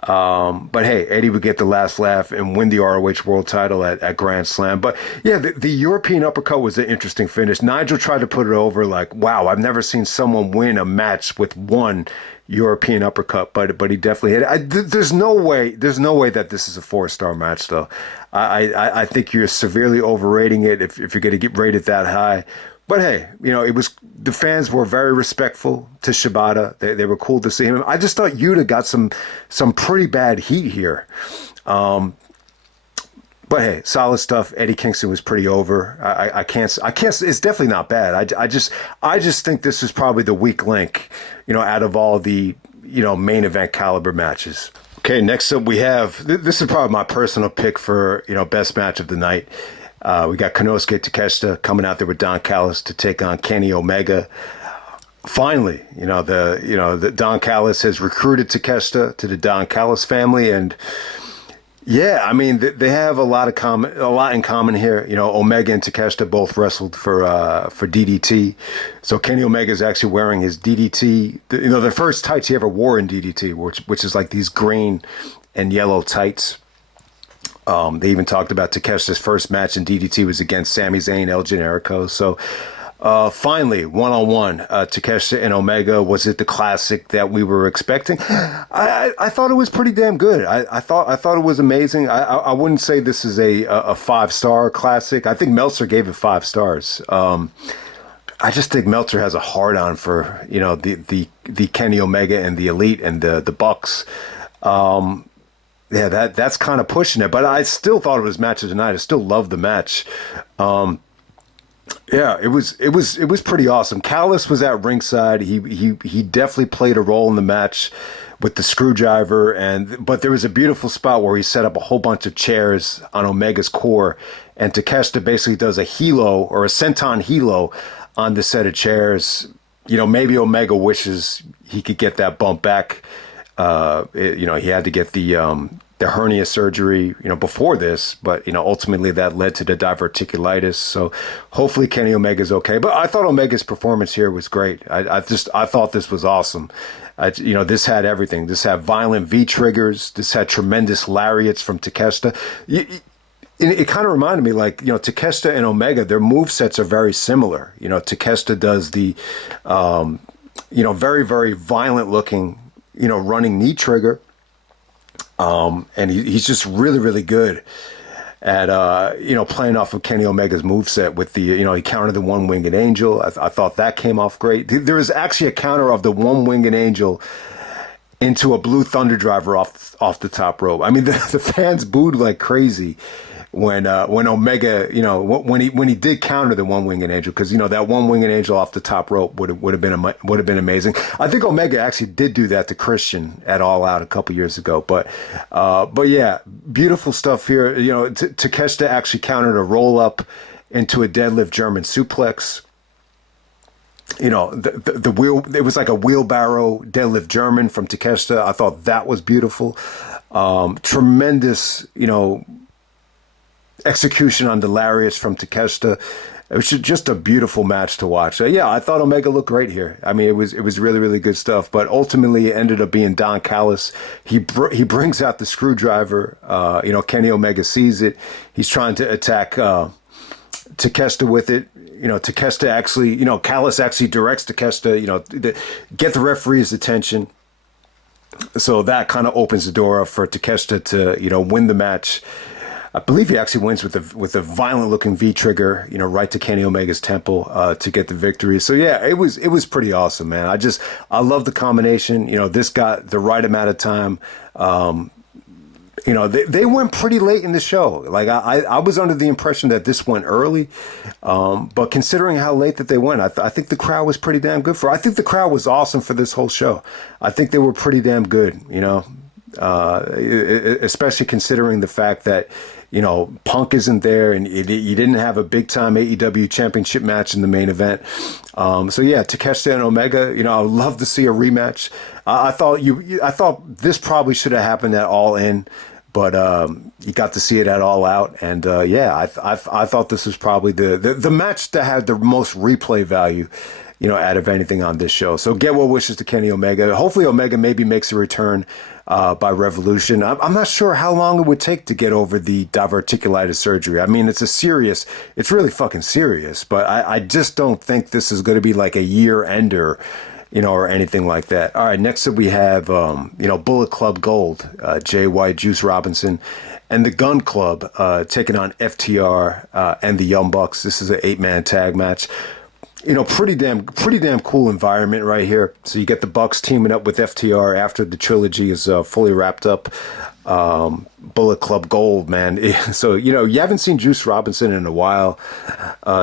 But hey, Eddie would get the last laugh and win the ROH World title at Grand Slam. But yeah, the European uppercut was an interesting finish. Nigel tried to put it over wow, I've never seen someone win a match with one European uppercut, but he definitely hit it. There's no way that this is a 4-star match, though. I think you're severely overrating it if you're going to get rated that high. But hey, the fans were very respectful to Shibata. They were cool to see him. I just thought Yuta got some pretty bad heat here. But hey, solid stuff. Eddie Kingston was pretty over. I can't. It's definitely not bad. I just think this is probably the weak link, out of all the main event caliber matches. Okay, next up we have, this is probably my personal pick for best match of the night. We got Konosuke Takeshita coming out there with Don Callis to take on Kenny Omega. Finally, the Don Callis has recruited Takeshita to the Don Callis family, and yeah, I mean they have a lot in common here. Omega and Takeshita both wrestled for DDT, so Kenny Omega is actually wearing his DDT. The first tights he ever wore in DDT, which is like these green and yellow tights. They even talked about Takeshita's first match in DDT was against Sami Zayn, El Generico. So finally, one-on-one, Takeshita and Omega. Was it the classic that we were expecting? I thought it was pretty damn good. I thought it was amazing. I wouldn't say this is a 5-star classic. I think Meltzer gave it 5 stars. I just think Meltzer has a hard-on for the Kenny Omega and the Elite and the Bucks. Yeah, that's kind of pushing it, but I still thought it was match of the night. I still loved the match. Yeah, it was pretty awesome. Callis was at ringside. He definitely played a role in the match with the screwdriver, but there was a beautiful spot where he set up a whole bunch of chairs on Omega's core, and Takeshita basically does a helo or a senton helo on the set of chairs. Maybe Omega wishes he could get that bump back. He had to get the hernia surgery, before this, but, ultimately that led to the diverticulitis. So hopefully Kenny Omega's okay. But I thought Omega's performance here was great. I thought this was awesome. This had everything. This had violent V triggers. This had tremendous lariats from Takeshita. It kind of reminded me, like, Takeshita and Omega, their movesets are very similar. Takeshita does the, very, very violent looking, running knee trigger. And he's just really, really good at, playing off of Kenny Omega's moveset with the, he countered the one-winged angel. I thought that came off great. There was actually a counter of the one-winged angel into a blue thunder driver off the top rope. I mean, the fans booed like crazy when Omega, when he did counter the one-winged angel, because that one-winged angel off the top rope would have been amazing. I think Omega actually did do that to Christian at All Out a couple years ago, but yeah, beautiful stuff here. Takeshita actually countered a roll-up into a deadlift German suplex. The wheel, it was like a wheelbarrow deadlift German from Takeshita. I thought that was beautiful. Tremendous, execution on the lariats from Takeshita. It was just a beautiful match to watch. Yeah, I thought Omega looked great here. I mean, it was really, really good stuff. But ultimately, it ended up being Don Callis. He brings out the screwdriver. Kenny Omega sees it. He's trying to attack Takeshita with it. Takeshita actually, Callis actually directs Takeshita, get the referee's attention. So that kind of opens the door up for Takeshita to, win the match. I believe he actually wins with a violent looking V trigger, right to Kenny Omega's temple to get the victory. So yeah, it was pretty awesome, man. I love the combination. This got the right amount of time. They went pretty late in the show. Like I was under the impression that this went early, but considering how late that they went, I think the crowd was pretty damn good I think the crowd was awesome for this whole show. I think they were pretty damn good, especially considering the fact that, Punk isn't there, and you didn't have a big time AEW championship match in the main event. So yeah, Takeshita and Omega, I would love to see a rematch. I thought this probably should have happened at All In, but you got to see it at All Out, and yeah, I thought this was probably the match that had the most replay value, out of anything on this show. So get well wishes to Kenny Omega. Hopefully Omega maybe makes a return by Revolution. I'm not sure how long it would take to get over the diverticulitis surgery. I mean, it's really fucking serious, but I just don't think this is going to be like a year ender, or anything like that. All right, next up we have, Bullet Club Gold, Jay White, Juice Robinson, and the Gun Club taking on FTR and the Young Bucks. This is an 8-man tag match. Pretty damn cool environment right here. So you get the Bucks teaming up with FTR after the trilogy is fully wrapped up. Bullet Club Gold, man. So, you haven't seen Juice Robinson in a while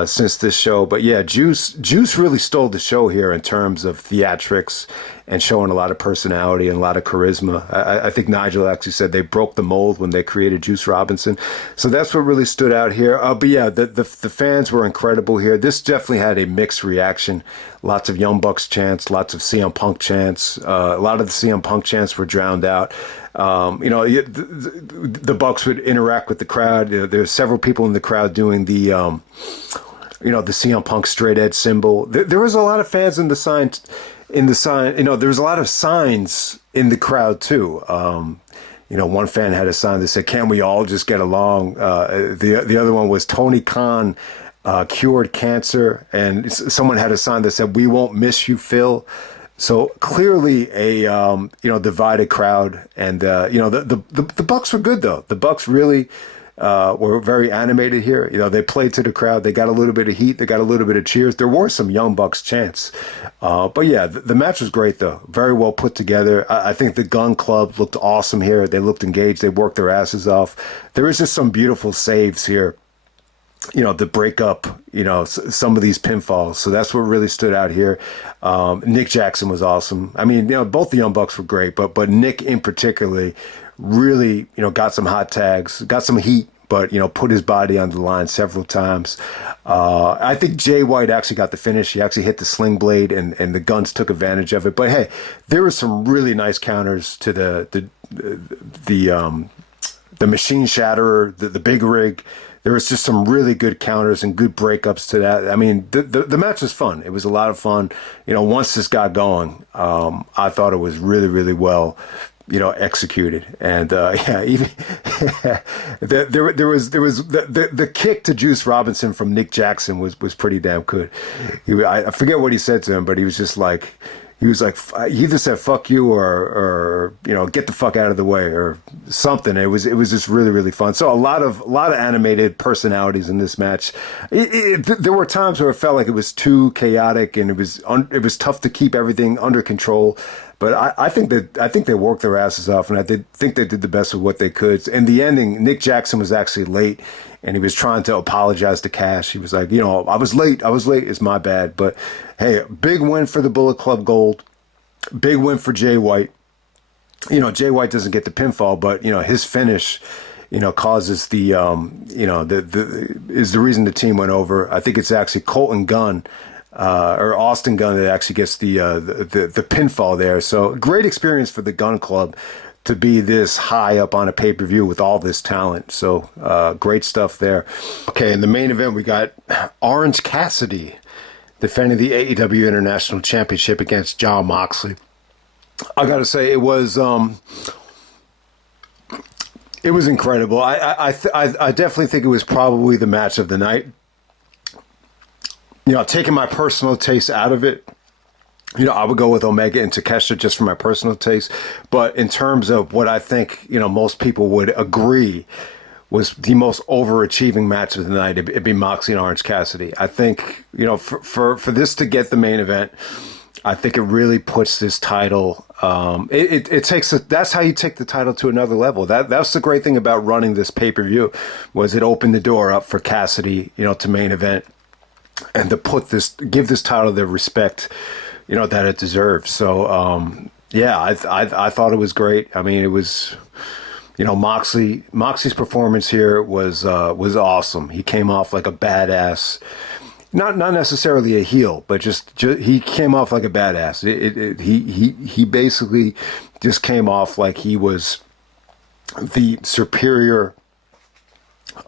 since this show. But yeah, Juice really stole the show here in terms of theatrics and showing a lot of personality and a lot of charisma. I think Nigel actually said they broke the mold when they created Juice Robinson. So that's what really stood out here. But yeah, the fans were incredible here. This definitely had a mixed reaction. Lots of Young Bucks chants, lots of CM Punk chants. A lot of the CM Punk chants were drowned out. The Bucks would interact with the crowd. There's several people in the crowd doing the CM Punk straight edge symbol. There was a lot of fans in the sign. There was a lot of signs in the crowd too. One fan had a sign that said, "Can we all just get along?" The other one was Tony Khan cured cancer, and someone had a sign that said, "We won't miss you, Phil." So clearly a divided crowd, and the Bucks were good though. The Bucks really were very animated here. You know, they played to the crowd. They got a little bit of heat. They got a little bit of cheers. There were some Young Bucks chants. But yeah, the match was great, though. Very well put together. I think the Gun Club looked awesome here. They looked engaged. They worked their asses off. There was just some beautiful saves here. You know, the breakup, you know, some of these pinfalls. So that's what really stood out here. Nick Jackson was awesome. I mean, you know, both the Young Bucks were great, but Nick in particularly really, you know, got some hot tags, got some heat, but, you know, put his body on the line several times. I think Jay White actually got the finish. He actually hit the sling blade, and the Guns took advantage of it. But hey, there were some really nice counters to the machine shatterer, the big rig. There was just some really good counters and good breakups to that. I mean, the match was fun. It was a lot of fun. You know, once this got going, I thought it was really, really well, you know, executed. And yeah, even there was the kick to Juice Robinson from Nick Jackson was pretty damn good. I forget what he said to him, but he was just like. He was like, he either said "fuck you" or you know, get the fuck out of the way or something. It was just really, really fun. So a lot of animated personalities in this match. There were times where it felt like it was too chaotic and it was tough to keep everything under control. But I think they worked their asses off, and I think they did the best with what they could. In the ending, Nick Jackson was actually late, and he was trying to apologize to Cash. He was like, you know, I was late. It's my bad. But hey, big win for the Bullet Club Gold. Big win for Jay White. You know, Jay White doesn't get the pinfall, but, you know, his finish, you know, causes the, you know, is the reason the team went over. I think it's actually Colton Gunn. Or Austin Gunn that actually gets the pinfall there. So great experience for the Gun Club to be this high up on a pay-per-view with all this talent. So great stuff there. Okay, in the main event, we got Orange Cassidy defending the AEW International Championship against Jon Moxley. I got to say, it was incredible. I definitely think it was probably the match of the night. You know, taking my personal taste out of it, you know, I would go with Omega and Takeshita just for my personal taste. But in terms of what I think, you know, most people would agree was the most overachieving match of the night, it'd be Moxley and Orange Cassidy. I think, you know, for this to get the main event, I think it really puts this title. It takes that's how you take the title to another level. That's the great thing about running this pay-per-view, was it opened the door up for Cassidy, you know, to main event. And to give this title the respect, you know, that it deserves. So, yeah, I thought it was great. I mean, it was, you know, Moxley's performance here was awesome. He came off like a badass, not necessarily a heel, but just he came off like a badass. He basically just came off like he was the superior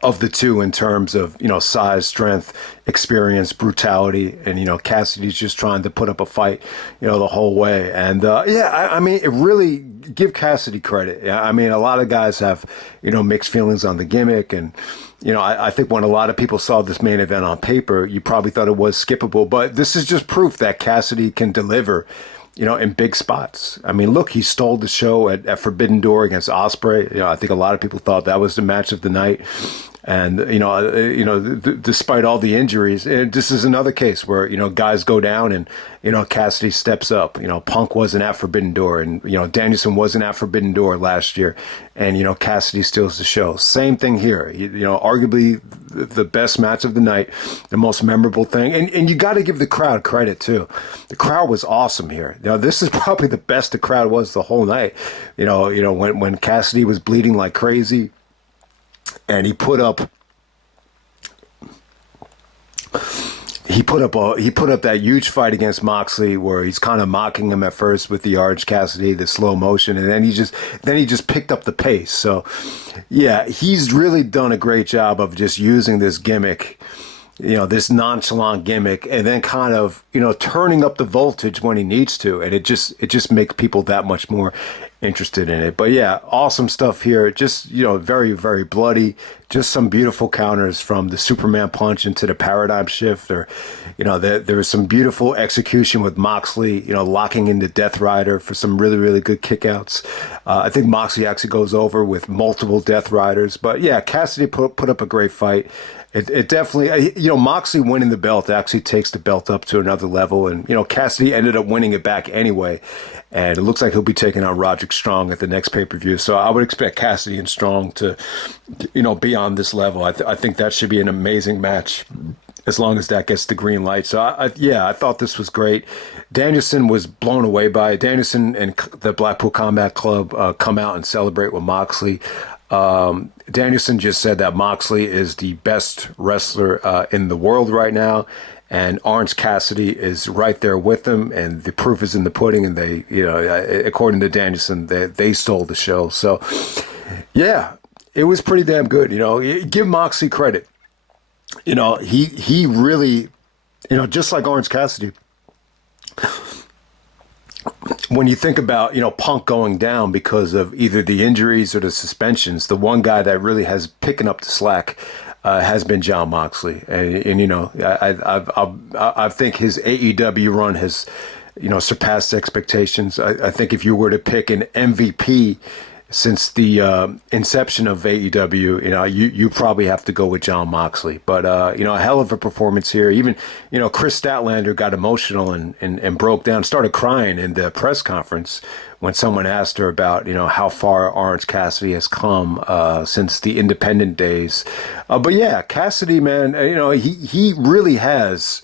of the two in terms of, you know, size, strength, experience, brutality, and, you know, Cassidy's just trying to put up a fight, you know, the whole way. And yeah, I mean, it really give Cassidy credit. I mean, a lot of guys have, you know, mixed feelings on the gimmick, and, you know, I think when a lot of people saw this main event on paper, you probably thought it was skippable, but this is just proof that Cassidy can deliver, you know, in big spots. I mean, look, he stole the show at Forbidden Door against Ospreay. You know, I think a lot of people thought that was the match of the night. And, you know, despite all the injuries, and this is another case where, you know, guys go down and, you know, Cassidy steps up. You know, Punk wasn't at Forbidden Door, and, you know, Danielson wasn't at Forbidden Door last year. And, you know, Cassidy steals the show. Same thing here. You know, arguably the best match of the night, the most memorable thing. And you got to give the crowd credit, too. The crowd was awesome here. You know, this is probably the best the crowd was the whole night. You know, when Cassidy was bleeding like crazy, and he put up that huge fight against Moxley where he's kind of mocking him at first with the Orange Cassidy, the slow motion, and then he just picked up the pace. So yeah, he's really done a great job of just using this gimmick, you know, this nonchalant gimmick, and then kind of, you know, turning up the voltage when he needs to, and it just makes people that much more interested in it. But yeah, awesome stuff here. Just, very, very bloody. Just some beautiful counters from the Superman punch into the paradigm shift. Or, there was some beautiful execution with Moxley, locking into Death Rider for some really, really good kickouts. I think Moxley actually goes over with multiple Death Riders. But yeah, Cassidy put up a great fight. It definitely, Moxley winning the belt actually takes the belt up to another level. And, Cassidy ended up winning it back anyway. And it looks like he'll be taking on Roderick Strong at the next pay-per-view. So I would expect Cassidy and Strong to, be on this level. I think that should be an amazing match as long as that gets the green light. So, I thought this was great. Danielson was blown away by it. Danielson and the Blackpool Combat Club come out and celebrate with Moxley. Danielson just said that Moxley is the best wrestler in the world right now, and Orange Cassidy is right there with him, and the proof is in the pudding. And they, according to Danielson, they stole the show. So, yeah, it was pretty damn good. Give Moxley credit. He really, just like Orange Cassidy. When you think about, Punk going down because of either the injuries or the suspensions, the one guy that really has picking up the slack has been Jon Moxley. And I think his AEW run has, surpassed expectations. I think if you were to pick an MVP since the inception of AEW, you probably have to go with Jon Moxley. But, a hell of a performance here. Even, Kris Statlander got emotional and broke down, started crying in the press conference when someone asked her about, how far Orange Cassidy has come since the independent days. But yeah, Cassidy, man, he really has.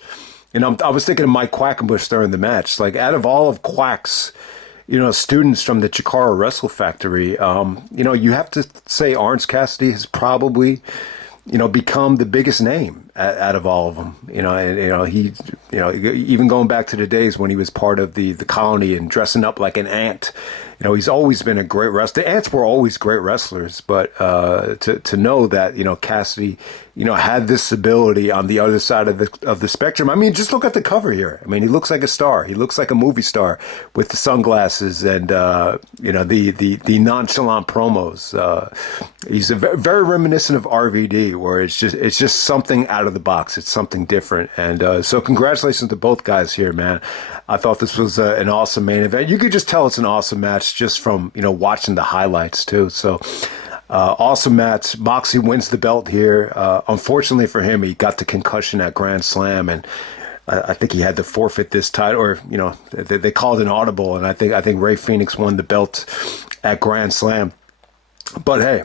I was thinking of Mike Quackenbush during the match. Like, out of all of Quack's, students from the Chikara Wrestle Factory, you have to say Orange Cassidy has probably, become the biggest name out of all of them. He, even going back to the days when he was part of the colony and dressing up like an ant, he's always been a great wrestler. The Ants were always great wrestlers, but to know that, Cassidy, had this ability on the other side of the spectrum. I mean, just look at the cover here. I mean, he looks like a star. He looks like a movie star with the sunglasses and, the nonchalant promos. He's very reminiscent of RVD, where it's just something out of the box. It's something different. And so congratulations to both guys here, man. I thought this was an awesome main event. You could just tell it's an awesome match just from, watching the highlights too. So awesome match. Moxley wins the belt here. Unfortunately for him, he got the concussion at Grand Slam, and I think he had to forfeit this title, or they called an audible, and I think Rey Fenix won the belt at Grand Slam. But hey,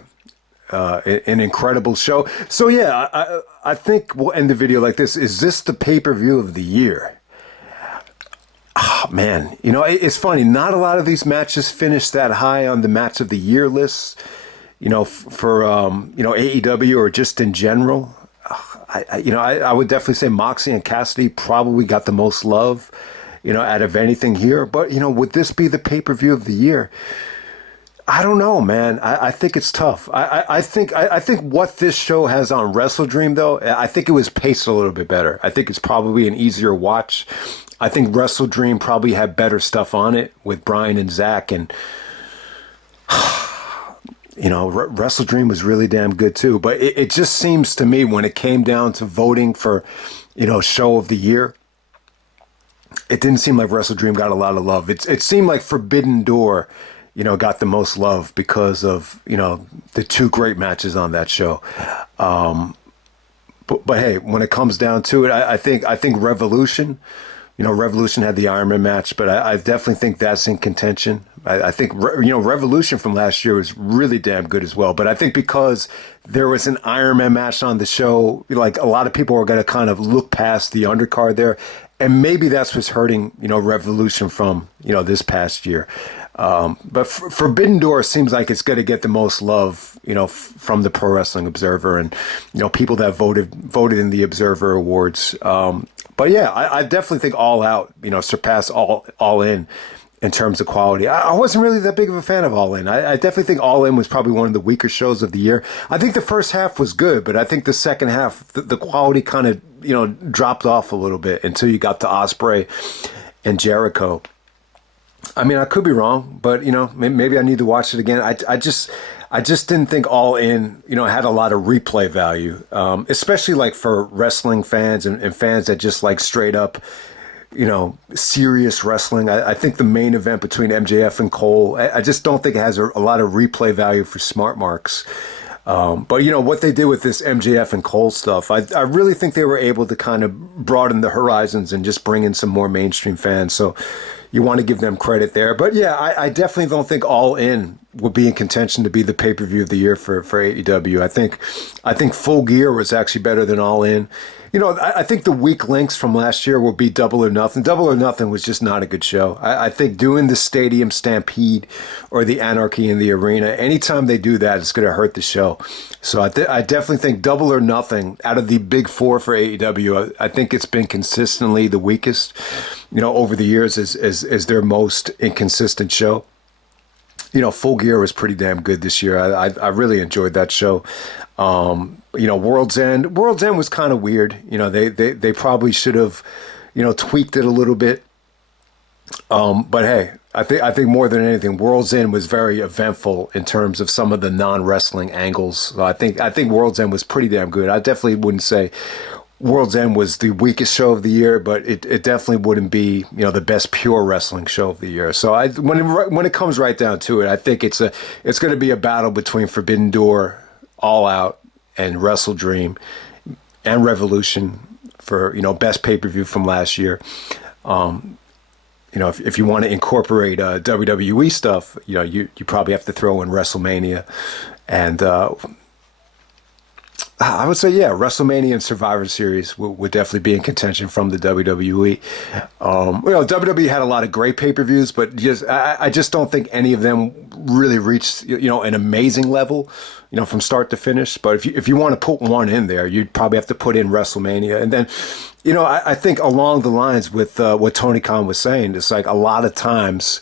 an incredible show. So yeah, I think we'll end the video like this. Is this the pay-per-view of the year? Oh, man, it's funny. Not a lot of these matches finish that high on the match of the year lists, for AEW or just in general. I would definitely say Moxley and Cassidy probably got the most love, out of anything here. But, would this be the pay-per-view of the year? I don't know, man. I think it's tough. I think what this show has on Wrestle Dream, though, I think it was paced a little bit better. I think it's probably an easier watch. I think Wrestle Dream probably had better stuff on it with Bryan and Zach, and Wrestle Dream was really damn good too. But it just seems to me when it came down to voting for, show of the year, it didn't seem like Wrestle Dream got a lot of love. It seemed like Forbidden Door, got the most love because of, the two great matches on that show. But hey, when it comes down to it, I think Revolution. Revolution had the Iron Man match, but I definitely think that's in contention. I think, Revolution from last year was really damn good as well. But I think because there was an Iron Man match on the show, like a lot of people are going to kind of look past the undercard there. And maybe that's what's hurting, Revolution from, this past year. But Forbidden Door seems like it's going to get the most love, from the Pro Wrestling Observer and, people that voted in the Observer Awards. But yeah, I definitely think All Out, surpassed All In terms of quality. I wasn't really that big of a fan of All In. I definitely think All In was probably one of the weaker shows of the year. I think the first half was good, but I think the second half, the quality kind of, dropped off a little bit until you got to Ospreay and Jericho. I mean, I could be wrong, but maybe I need to watch it again. I just didn't think All In, had a lot of replay value, especially like for wrestling fans and fans that just like straight up, serious wrestling. I think the main event between MJF and Cole, I just don't think it has a lot of replay value for smart marks. But what they did with this MJF and Cole stuff, I really think they were able to kind of broaden the horizons and just bring in some more mainstream fans. So you want to give them credit there. But yeah, I definitely don't think All In would be in contention to be the pay-per-view of the year for AEW. I think Full Gear was actually better than All In. I think the weak links from last year will be Double or Nothing. Double or Nothing was just not a good show. I think doing the Stadium Stampede or the Anarchy in the Arena, anytime they do that, it's going to hurt the show. So I definitely think Double or Nothing, out of the big four for AEW, I think it's been consistently the weakest, over the years as their most inconsistent show. Full Gear was pretty damn good this year. I really enjoyed that show. World's End was kind of weird. They probably should have, tweaked it a little bit. But hey, I think more than anything, World's End was very eventful in terms of some of the non-wrestling angles. So I think World's End was pretty damn good. I definitely wouldn't say World's End was the weakest show of the year, but it definitely wouldn't be, the best pure wrestling show of the year. So when it comes right down to it, I think it's going to be a battle between Forbidden Door, All Out, and Wrestle Dream and Revolution for, best pay-per-view from last year. If you want to incorporate WWE stuff, you probably have to throw in WrestleMania. And I would say, yeah, WrestleMania and Survivor Series would definitely be in contention from the WWE. WWE had a lot of great pay-per-views, but I just don't think any of them really reached, an amazing level, from start to finish. But if you want to put one in there, you'd probably have to put in WrestleMania. And then, I think along the lines with what Tony Khan was saying, it's like a lot of times,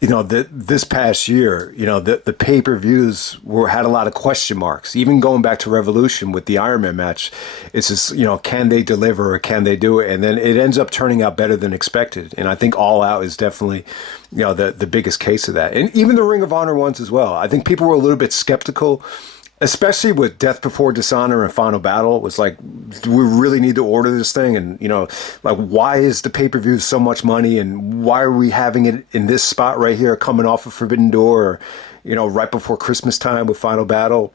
this past year, the pay-per-views had a lot of question marks. Even going back to Revolution with the Iron Man match, it's just, can they deliver or can they do it? And then it ends up turning out better than expected. And I think All Out is definitely, the biggest case of that. And even the Ring of Honor ones as well. I think people were a little bit skeptical, especially with Death Before Dishonor and Final Battle. It was like, do we really need to order this thing? And, why is the pay-per-view so much money? And why are we having it in this spot right here, coming off of Forbidden Door, or, right before Christmas time with Final Battle?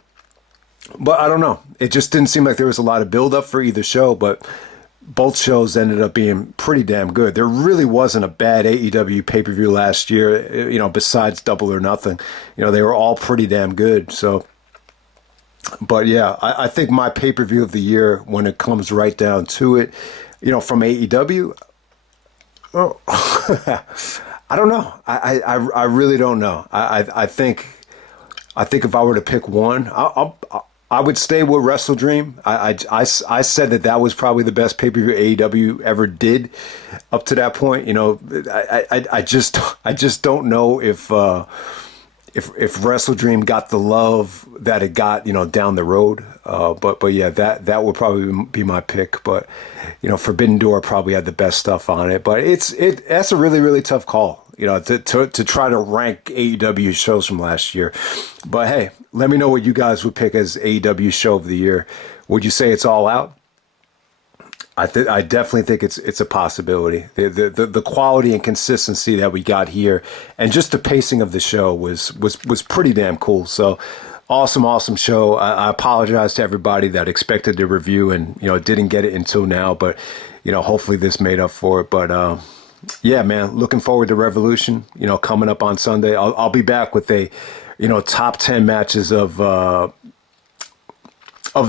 But I don't know. It just didn't seem like there was a lot of build-up for either show, but both shows ended up being pretty damn good. There really wasn't a bad AEW pay-per-view last year, besides Double or Nothing. They were all pretty damn good, so... But yeah, I think my pay-per-view of the year, when it comes right down to it, from AEW, I don't know. I really don't know. I think if I were to pick one, I would stay with Wrestle Dream. I said that was probably the best pay-per-view AEW ever did up to that point. I just don't know if Wrestle Dream got the love that it got, down the road. But yeah, that would probably be my pick. But, Forbidden Door probably had the best stuff on it. But that's a really, really tough call, to try to rank AEW shows from last year. But hey, let me know what you guys would pick as AEW show of the year. Would you say it's All Out? I definitely think it's a possibility. The quality and consistency that we got here, and just the pacing of the show was pretty damn cool. So awesome show. I apologize to everybody that expected the review and didn't get it until now, but hopefully this made up for it. But yeah, man, looking forward to Revolution. Coming up on Sunday. I'll be back with a top 10 matches of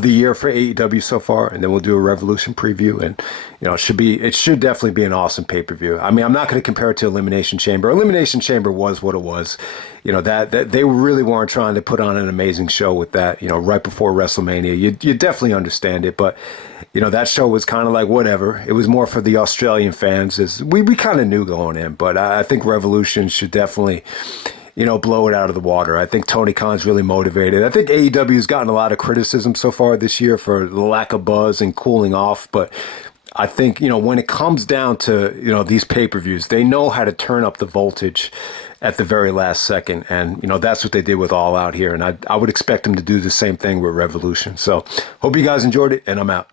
the year for AEW so far, and then we'll do a Revolution preview, and it should definitely be an awesome pay-per-view. I mean, I'm not going to compare it to Elimination Chamber. Elimination Chamber was what it was. That they really weren't trying to put on an amazing show with that, right before WrestleMania. You definitely understand it, but that show was kind of like whatever. It was more for the Australian fans, as we kind of knew going in, but I think Revolution should definitely blow it out of the water. I think Tony Khan's really motivated. I think AEW's gotten a lot of criticism so far this year for the lack of buzz and cooling off, but I think, when it comes down to, these pay-per-views, they know how to turn up the voltage at the very last second. And, that's what they did with All Out here. And I would expect them to do the same thing with Revolution. So hope you guys enjoyed it, and I'm out.